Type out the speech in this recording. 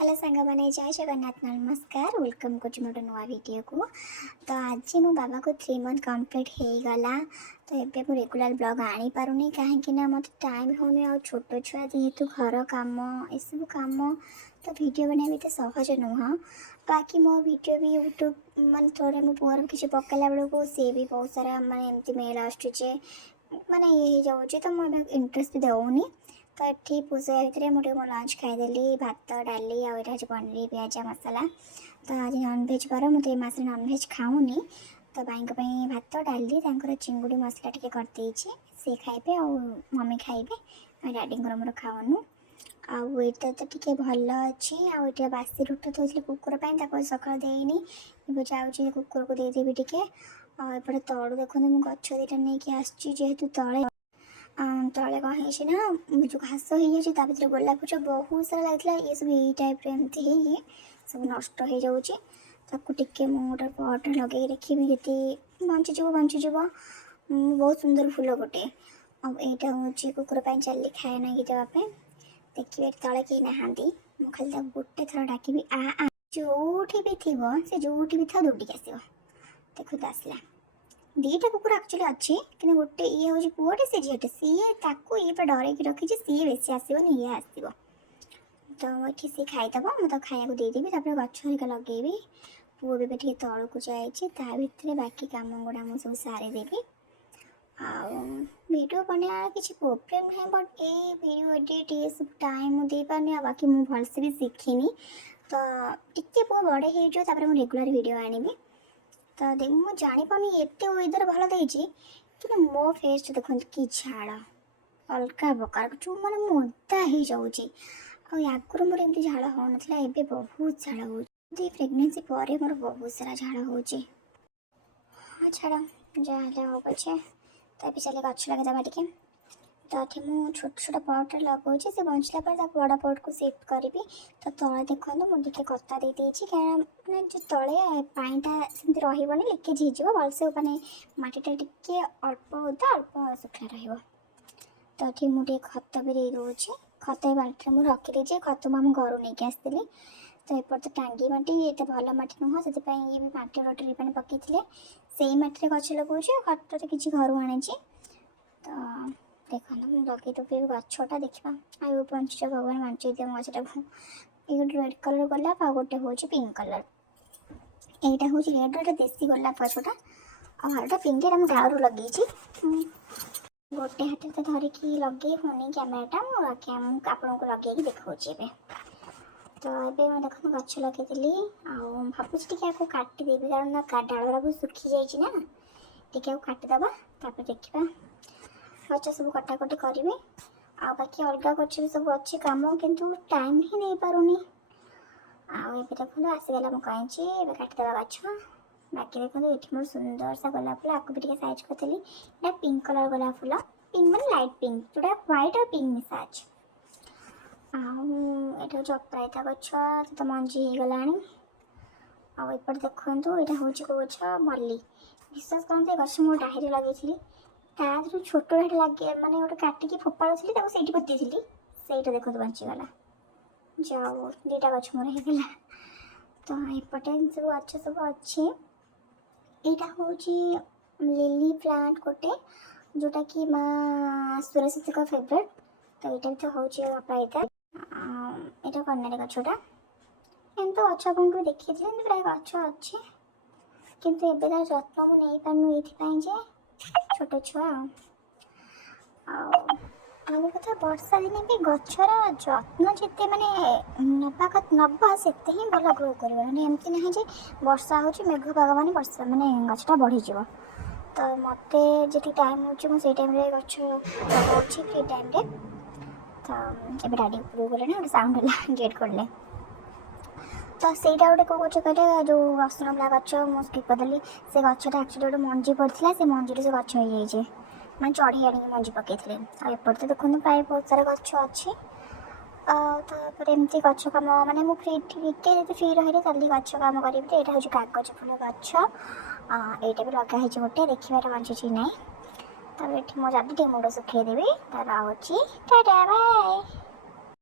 Hello सांग मैंने जय जगन्नाथ नमस्कार वेलकम कर मोटे नुआ वीडियो को। तो आज मो बाबा को 3 मंथ कंप्लीट हो गला। तो ये मुझे रेगुलर ब्लॉग आनी पारुनी कहीं मत टाइम होनी आ छोट छुआ जेहेतु घर कम एसबू कम तो वीडियो बनाई तो सहज नुह। बाकी मो वीडियो भी यूट्यूब मान थोड़े मो पुअर किसी पकड़ा बेलू सी भी बहुत सारा माने एमती मेल आसुचे माने ये जाऊँगी तो मुझे इंटरेस्ट भी दौनी। तो ये पूजा भितर मुझे मो लंच खाईदेली भात डाली आज पनीर पिज मसला। तो आज नॉनभेज पर मुझे मस नॉनभेज खाऊनी। तो भाई भात डाली चिंगुड़ी मसला टी करदे सी खाइबे आ मम्मी खाइबे डैडी मोर खाऊनु। आईटा तो टी भल अच्छी आईटा बासी रुट तो कुकुर सका देनी जाऊँगी कुकुर को देदेवी टी एपटे तलू देखो मुझे गच दुटा नहीं आसची जेहेतु तले तले कौन है जो घास हो भर गोलाप गच बहुत सारा लगे ये सब यही टाइप एमती है सब नष्ट हो जाऊँगी। ताकू टे मुझे पट लगे रखी जी बंचीज बहुत सुंदर फूल गोटे। अब यहाँ हूँ कुकुर चली खाए ना कि देवाई देखिए तले कहीं नहांती मुझे गोटे थर डाकि आ जो भी थी से जो भी था दौड़ी आस देखो तो आसला दीटा कुकुर एक्चुअली अच्छी कि गोटे ये हूँ पुअटे से झीटे सी ये डर रखी सी बेसी आसबनी ये आसो। तो ये सी खाईदब मुझे खाया देदेवी गचरिका लगे पुओ भी टे तल को जाता भितर बाकी कम गुड़ा मुझे सब सारीदेवी। वीडियो बनवा किसी प्रोब्लेम ना बट ये वीडियो एडिट ये सब टाइम दे पानी बाकी मुझे भलसे भी शिखिनी। तो टी पुओ बड़े हो रेगुलर वीडियो आनी। तो देख मुझे जापानी एत वेदर भल देती कि मो फेस देखो कि झाड़ अलग प्रकार जो मैंने मुदा हो जाऊँगी आगुरी मोर एमती झाड़ हो ना एवं बहुत झाड़ हो प्रेगनेंसी पर मोर बहुत सारा झाड़ हो छाड़ जहाँ हो पछे। तो चलिए गच लगेदा टे तो ये मुझे छोट छोट पट लगे से बचला बड़ पट को सिफ्ट करी। तो तले देखो मुझे कता दे क्या मैंने जो तले पाटा सेमती रही लिकेज हो भलसे मैंने मटीटा टे अल्प ओदा अल्प सुखला रहा। तो ये मुझे खत भी दे दूँगी खत बाल्टी में रखीदे खत मुझे घर नहीं आसती। तो एपट तो टांगी माटी ये भल मटी नुह से ये भी मटी रोटी पानी पकई से मटी गच लगे खत किसी घर आनी। तो देखो लगे तो गछटा देखा आई पंच भगवान बंचे दिए गछटा ये गोटे रेड कलर गोलाप आ गोटे हूँ पिंक कलर यहाँ हूँ रेड देसी गोलाप गछटा आटा पिंक मुझे डालू लगे गोटे हाथ तो धरिकी लगे होनी कैमेराटा मुझे आपन को लगे देखा। तो ये मैं देखो गच लगे भावुँ टे काटिदेवी कारण डाल गुड़ा सुखी जाना टे काटिदबा देखा गच सब कटाकटी करी आ बाकी अलग गच भी सब अच्छी कम किंतु टाइम ही नहीं पारुनी। आए देखो आसीगला मुझे कहीं काटिदेवा गच बाकी देखो ये मोर सुंदर सा गोलाप फूल आपको भी साइज करी ये पिंक कलर गोलाप फूल पिंक मैंने लाइट पिंक जोटा व्हाइट और पिंक मिसा आठ हूँ अपराजिता गच तो मंजी हो गला आईपट देखो यहाँ हूँ कौ गछ मल्ली विश्वास करते गछ मो डाही लगे तादू छोट लगे मैंने गोटे काटिकी फोपाड़ी से पोती से देखो बचीगला जाओ दीटा गछ मोर होगा। तो एपटे सब गच सब अच्छी यहाँ हूँ लिली प्लांट गोटे जोटा कि माँ सुरस्वती का फेवरेट। तो यहाँ भी तो हूँ अपराजिता यहाँ कन्यारी गछटा एम तो गच आपको भी देखी प्राय गच अच्छे किंतु एबे तार जत्न को नहीं पारनु ये छोट छुआ आगे कथा वर्षा दिने भी गचर जत्न जिते माने नवा से ही भल ग्रो कर एमती ना जे वर्षा हो मेघ पाग मैंने वर्षा माने गछटा बढ़ी जीव। तो मत जी टाइम हो टाइम गच अच्छी फ्री टाइम रे। तो ये डाडी उपरू गले गोटे साउंड है गेट खोले तो सहीटा गोटे कौ गच कहले जो रसुण वाला गच मुझे स्किप करदेली से गचटा एक्चुअली गोटे मंजी पड़ा से मंजी से गच हो जाए मैं चढ़ी आनी मंजी पकई एपट तो देखो प्राय बहुत सारा गच अच्छी। एमती गच कम मैंने मुझे फ्री फ्री रही चली गच कम करी यहाँ हूँ कागज फूल गच यहाँ भी लगा गोटे देखिए बचुची ना। तो ये मो जल्दी मुंड सुखेदेवी तार टाटा बाय।